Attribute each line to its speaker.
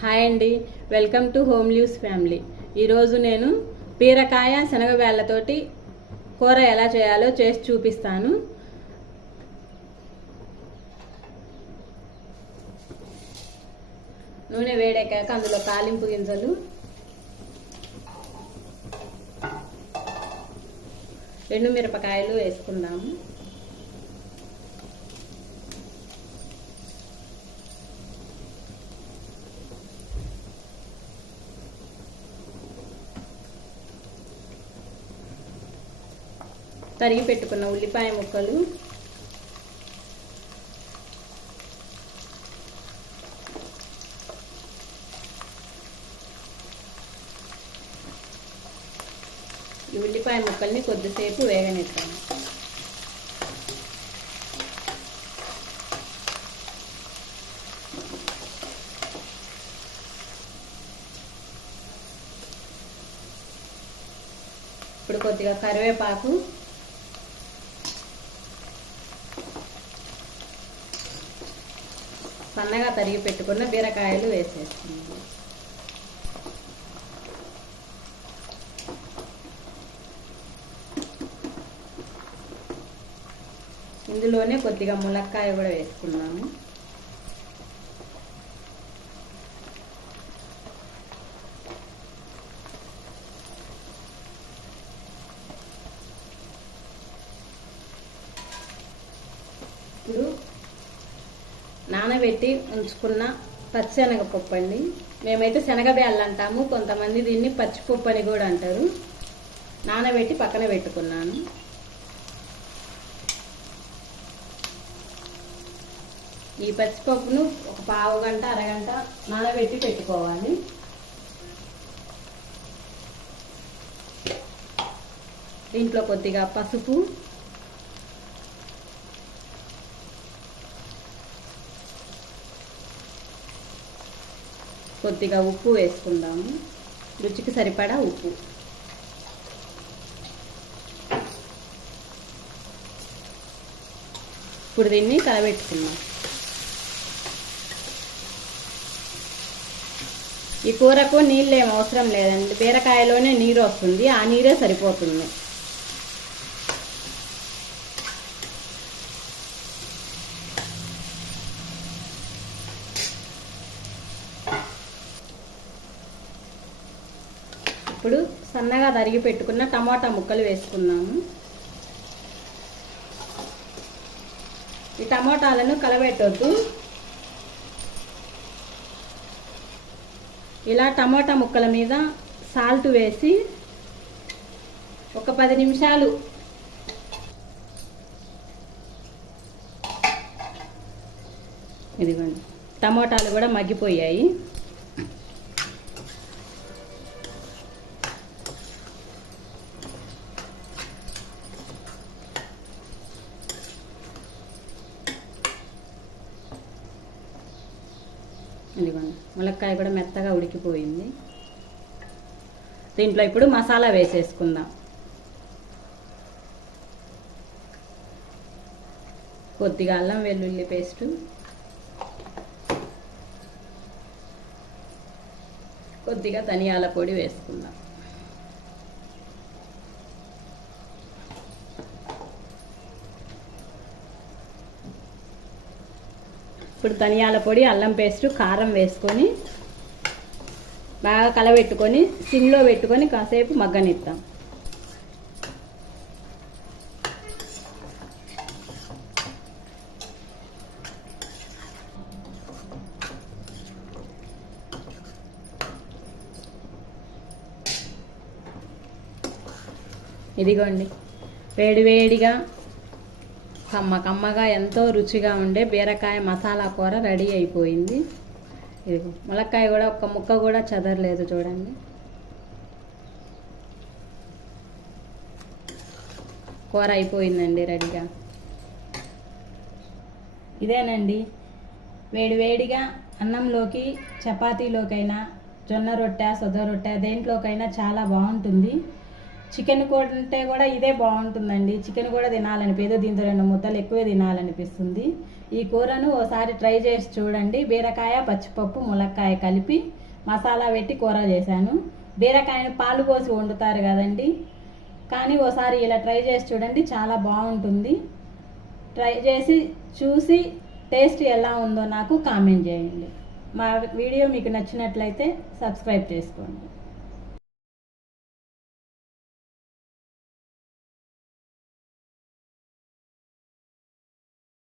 Speaker 1: Hi అండి. Welcome to home ల్యూస్ family. ఈరోజు నేను బీరకాయ శనగవేళ్ళతోటి కూర ఎలా చేయాలో చేసి చూపిస్తాను. నూనె వేడెక్కాక అందులో తాలింపు గింజలు. ఎండు మిరపకాయలు వేసుకుందాము. తరిగి పెట్టుకున్న ఉల్లిపాయ ముక్కలు. ఈ ఉల్లిపాయ ముక్కల్ని కొద్దిసేపు వేగనిస్తాను ఇప్పుడు కొద్దిగా కరివేపాకు సన్నగా తరిగి పెట్టుకున్న బీరకాయలు వేసేస్తున్నాము ఇందులోనే కొద్దిగా ములక్కాయ కూడా వేసుకున్నాము ఇప్పుడు నానబెట్టి ఉంచుకున్న పచ్చిశనగపప్పు అండి మేమైతే శనగబేళ్ళు అంటాము కొంతమంది దీన్ని పచ్చిపప్పు అని కూడా అంటారు. నానబెట్టి పక్కన పెట్టుకున్నాను. ఈ పచ్చిపప్పును ఒక పావు గంట అరగంట నానబెట్టి పెట్టుకోవాలి. దీంట్లో కొద్దిగా పసుపు కొద్దిగా ఉప్పు వేసుకుందాము. రుచికి సరిపడా ఉప్పు. ఇప్పుడు దీన్ని కలబెట్టుకుందాం ఈ కూరకు నీళ్ళు ఏం అవసరం లేదండి. బీరకాయలోనే నీరు వస్తుంది. ఆ నీరే సరిపోతుంది. ఇప్పుడు సన్నగా తరిగి పెట్టుకున్న టమాటా ముక్కలు వేసుకున్నాము. ఈ టమాటాలను కలబెట్టొద్దు. ఇలా టమాటా ముక్కల మీద సాల్ట్ వేసి ఒక పది నిమిషాలు ఇదిగోండి టమాటాలు కూడా మగ్గిపోయాయి. ఇదిగోండి. ములక్కాయ కూడా మెత్తగా ఉడికిపోయింది. దీంట్లో ఇప్పుడు మసాలా వేసేసుకుందాం. కొద్దిగా అల్లం వెల్లుల్లి పేస్టు. కొద్దిగా ధనియాల పొడి వేసుకుందాం. ఇప్పుడు ధనియాల పొడి అల్లం పేస్ట్ కారం వేసుకొని బాగా కలబెట్టుకొని సిమ్లో పెట్టుకొని కాసేపు మగ్గనిస్తాం ఇదిగోండి. వేడివేడిగా కమ్మ కమ్మగా ఎంతో రుచిగా ఉండే బీరకాయ మసాలా కూర రెడీ అయిపోయింది. ఇది ములక్కాయ కూడా ఒక్క ముక్క కూడా చదరలేదు చూడండి. కూర అయిపోయిందండి రెడీగా. ఇదేనండి వేడివేడిగా అన్నంలోకి చపాతీలోకైనా జొన్న రొట్టె సొద రొట్టె దేంట్లోకైనా చాలా బాగుంటుంది. చికెన్ కొంటే కూడా ఇదే బాగుంటుందండి. చికెన్ కూడా తినాలనిపించదు దీంతో రెండు ముద్దలు ఎక్కువే తినాలనిపిస్తుంది. ఈ కూరను ఒకసారి ట్రై చేసి చూడండి. బీరకాయ పచ్చిపప్పు ములక్కాయ కలిపి మసాలా పెట్టి కూర చేశాను. బీరకాయను పాలు పోసి వండుతారు కదండి. కానీ ఓసారి ఇలా ట్రై చేసి చూడండి. చాలా బాగుంటుంది. ట్రై చేసి చూసి టేస్ట్ ఎలా ఉందో నాకు కామెంట్ చేయండి. మా వీడియో మీకు నచ్చినట్లయితే సబ్స్క్రైబ్ చేసుకోండి.